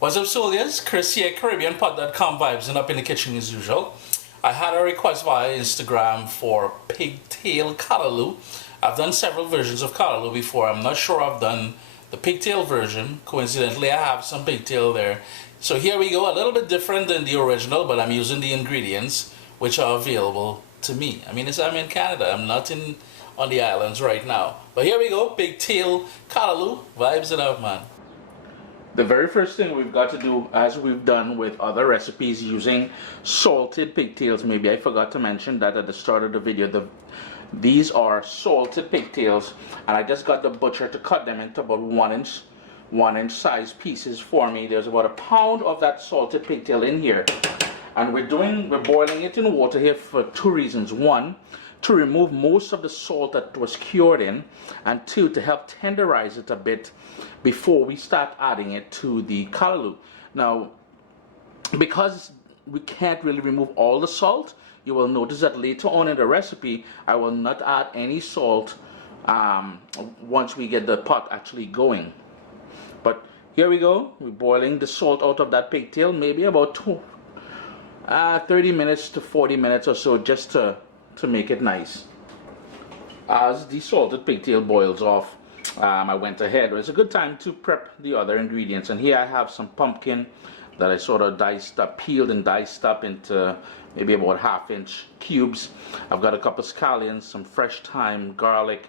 What's up, soldiers? Chris here, CaribbeanPot.com vibes, and up in the kitchen as usual. I had a request via Instagram for Pigtail Callaloo. I've done several versions of Callaloo before. I'm not sure I've done the pigtail version. Coincidentally, I have some pigtail there. So here we go, a little bit different than the original, but I'm using the ingredients which are available to me. I'm in Canada. I'm not on the islands right now. But here we go, Pigtail Callaloo. Vibes it out, man. The very first thing we've got to do, as we've done with other recipes using salted pigtails, maybe I forgot to mention that at the start of the video, these are salted pigtails, and I just got the butcher to cut them into about 1 inch size pieces for me. There's about a pound of that salted pigtail in here, and we're boiling it in water here for two reasons. One, to remove most of the salt that was cured in, and two, to help tenderize it a bit before we start adding it to the callaloo. Now, because we can't really remove all the salt, you will notice that later on in the recipe I will not add any salt once we get the pot actually going. But here we go, we're boiling the salt out of that pigtail, maybe about 30 minutes to 40 minutes or so, just to make it nice. As the salted pigtail boils off, I went ahead. It's a good time to prep the other ingredients, and here I have some pumpkin that I sort of peeled and diced up into maybe about 1/2-inch cubes. I've got a couple of scallions, some fresh thyme, garlic,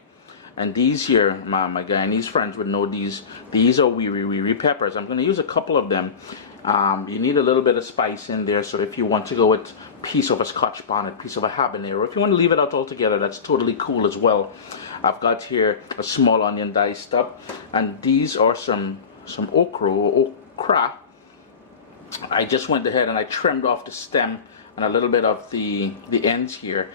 and these here, my Guyanese friends would know these are wiri peppers. I'm going to use a couple of them. You need a little bit of spice in there, so if you want to go with piece of a Scotch bonnet, piece of a habanero, if you want to leave it out altogether, that's totally cool as well. I've got here a small onion diced up, and these are some okra. I just went ahead and I trimmed off the stem and a little bit of the ends here,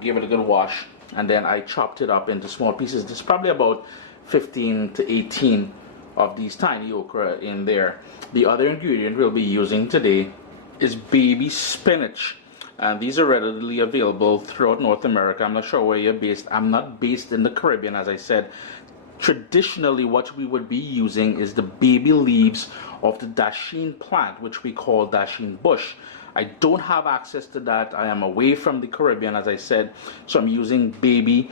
gave it a good wash, and then I chopped it up into small pieces. There's probably about 15 to 18 of these tiny okra in there. The other ingredient we'll be using today is baby spinach, and these are readily available throughout North America. I'm not sure where you're based. I'm not based in the Caribbean, as I said. Traditionally, what we would be using is the baby leaves of the dasheen plant, which we call dasheen bush. I don't have access to that. I am away from the Caribbean, as I said, so I'm using baby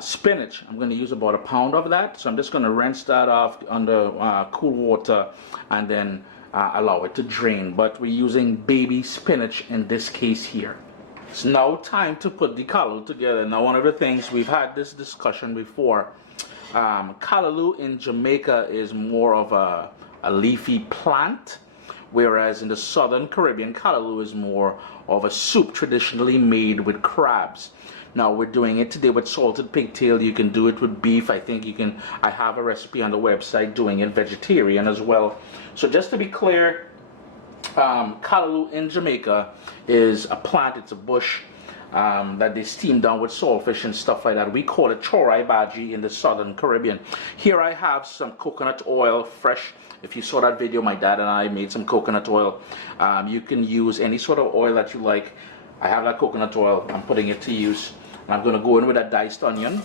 spinach. I'm going to use about a pound of that, so I'm just going to rinse that off under cool water and then allow it to drain. But we're using baby spinach in this case here. It's now time to put the callaloo together. Now, one of the things, we've had this discussion before, callaloo in Jamaica is more of a leafy plant, whereas in the southern Caribbean, callaloo is more of a soup traditionally made with crabs. Now, we're doing it today with salted pigtail. You can do it with beef. I have a recipe on the website doing it vegetarian as well. So just to be clear, callaloo in Jamaica is a plant. It's a bush that they steam down with saltfish and stuff like that. We call it chorai baji in the southern Caribbean. Here I have some coconut oil, fresh. If you saw that video, my dad and I made some coconut oil. You can use any sort of oil that you like. I have that coconut oil. I'm putting it to use. And I'm going to go in with that diced onion.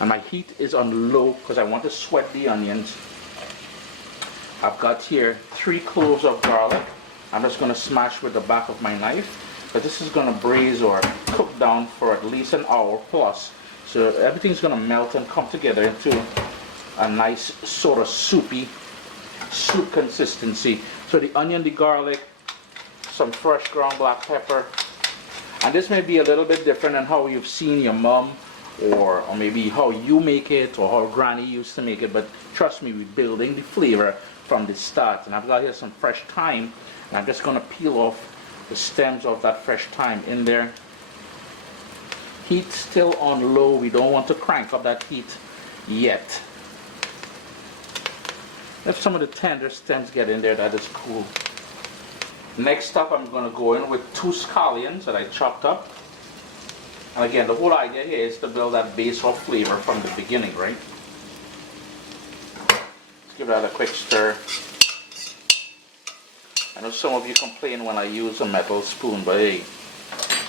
And my heat is on low because I want to sweat the onions. I've got here 3 cloves of garlic. I'm just going to smash with the back of my knife. But this is going to braise or cook down for at least an hour plus. So everything's going to melt and come together into a nice sort of soup consistency. So the onion, the garlic, some fresh ground black pepper. And this may be a little bit different than how you've seen your mom or maybe how you make it or how granny used to make it, but trust me, we're building the flavor from the start. And I've got here some fresh thyme, and I'm just going to peel off the stems of that fresh thyme in there. Heat still on low. We don't want to crank up that heat yet. If some of the tender stems get in there, that is cool. Next up, I'm going to go in with 2 scallions that I chopped up. And again, the whole idea here is to build that base of flavor from the beginning, right? Let's give that a quick stir. I know some of you complain when I use a metal spoon, but hey,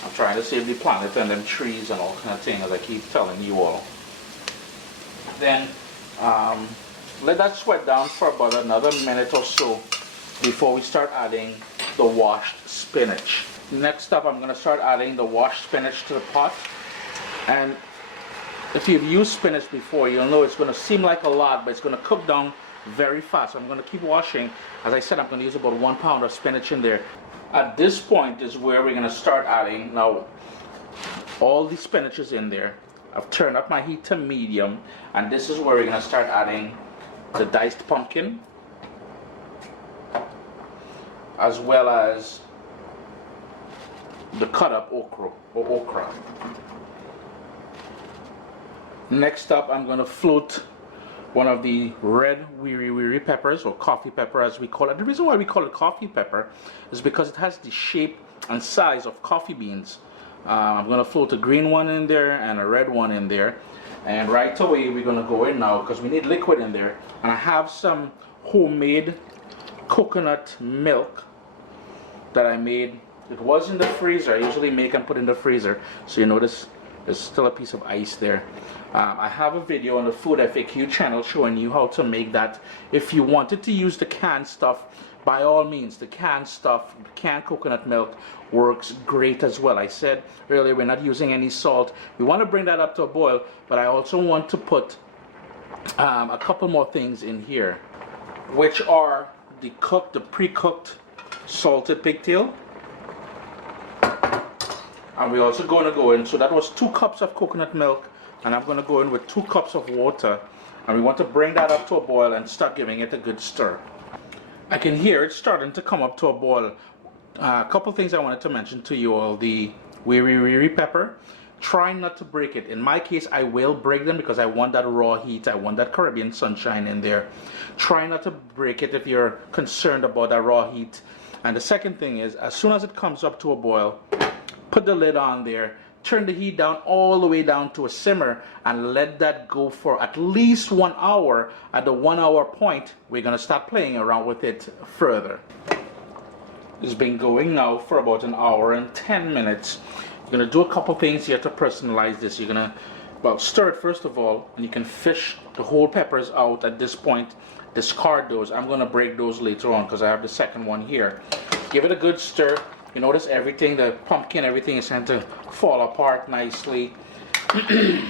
I'm trying to save the planet and them trees and all kind of things, as I keep telling you all. Then Let that sweat down for about another minute or so before we start adding the washed spinach. Next up, I'm going to start adding the washed spinach to the pot. And if you've used spinach before, you'll know it's going to seem like a lot, but it's going to cook down very fast. So I'm going to keep washing. As I said, I'm going to use about 1 pound of spinach in there. At this point is where we're going to start adding. Now, all the spinach is in there. I've turned up my heat to medium, and this is where we're going to start adding the diced pumpkin, as well as the cut up okra. Next up, I'm going to float one of the red wiri peppers, or coffee pepper as we call it. The reason why we call it coffee pepper is because it has the shape and size of coffee beans. I'm going to float a green one in there and a red one in there. And right away we're going to go in now because we need liquid in there. And I have some homemade coconut milk that I made. It was in the freezer. I usually make and put in the freezer. So you notice there's still a piece of ice there. I have a video on the Food FAQ channel showing you how to make that. If you wanted to use the canned stuff, by all means, the canned stuff, canned coconut milk works great as well. I said earlier we're not using any salt. We want to bring that up to a boil, but I also want to put a couple more things in here, which are the pre-cooked salted pigtail. And we're also going to go in, so that was 2 cups of coconut milk, and I'm going to go in with 2 cups of water, and we want to bring that up to a boil and start giving it a good stir. I can hear it starting to come up to a boil. A couple things I wanted to mention to you all. The wiri pepper, try not to break it. In my case, I will break them because I want that raw heat. I want that Caribbean sunshine in there. Try not to break it if you're concerned about that raw heat. And the second thing is, as soon as it comes up to a boil, put the lid on there, turn the heat down all the way down to a simmer, and let that go for at least 1 hour. At the 1 hour point, we're going to start playing around with it further. It's been going now for about 1 hour and 10 minutes. You're going to do a couple things here to personalize this. You're going to, well, stir it first of all, and you can fish the whole peppers out at this point. Discard those. I'm going to break those later on because I have the second one here. Give it a good stir. You notice everything, the pumpkin, everything is starting to fall apart nicely. The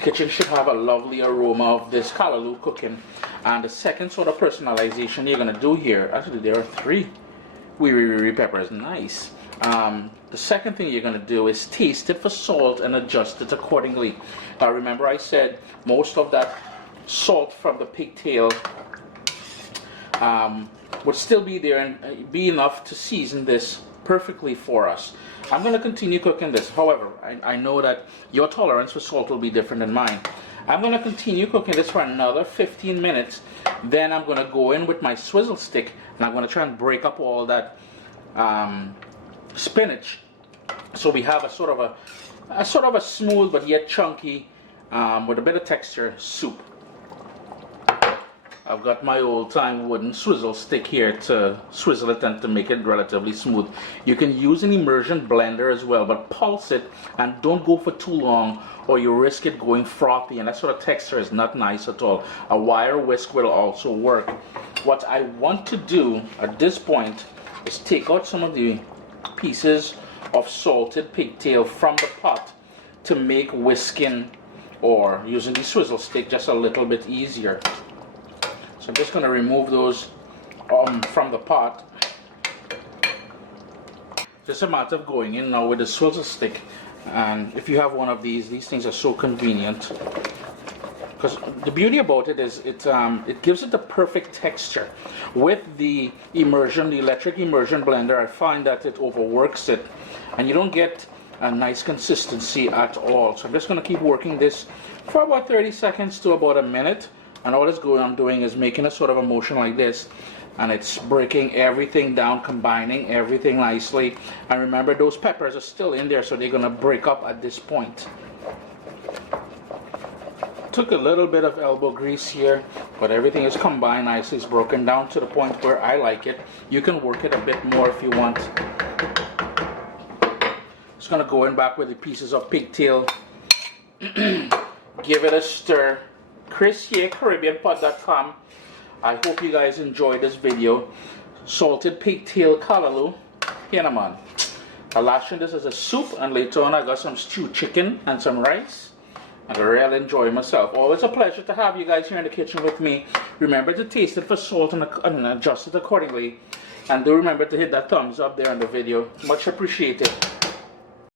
kitchen should have a lovely aroma of this callaloo cooking. And the second sort of personalization you're going to do here, actually there are 3 wiri peppers, nice. The second thing you're going to do is taste it for salt and adjust it accordingly. Remember I said most of that salt from the pigtail would still be there and be enough to season this perfectly for us. I'm going to continue cooking this. However, I know that your tolerance for salt will be different than mine. I'm going to continue cooking this for another 15 minutes. Then I'm going to go in with my swizzle stick and I'm going to try and break up all that spinach, so we have a sort of a smooth but yet chunky with a bit of texture soup. I've got my old-time wooden swizzle stick here to swizzle it and to make it relatively smooth. You can use an immersion blender as well, but pulse it and don't go for too long or you risk it going frothy, and that sort of texture is not nice at all. A wire whisk will also work. What I want to do at this point is take out some of the pieces of salted pigtail from the pot to make whisking or using the swizzle stick just a little bit easier. So I'm just going to remove those from the pot. Just a matter of going in now with the swizzle stick, and if you have one of these things are so convenient. Because the beauty about it is it gives it the perfect texture. With the immersion, the electric immersion blender, I find that it overworks it, and you don't get a nice consistency at all. So I'm just going to keep working this for about 30 seconds to about a minute. And all I'm doing is making a sort of a motion like this, and it's breaking everything down, combining everything nicely. And remember, those peppers are still in there, so they're going to break up at this point. Took a little bit of elbow grease here, but everything is combined nicely. It's broken down to the point where I like it. You can work it a bit more if you want. Just going to go in back with the pieces of pigtail. Give it a stir. Chris here, CaribbeanPot.com. I hope you guys enjoyed this video. Salted pigtail callaloo. Here, man. I'll last this as a soup, and later on I got some stewed chicken and some rice. I really enjoy myself. Always a pleasure to have you guys here in the kitchen with me. Remember to taste it for salt and adjust it accordingly. And do remember to hit that thumbs up there on the video. Much appreciated.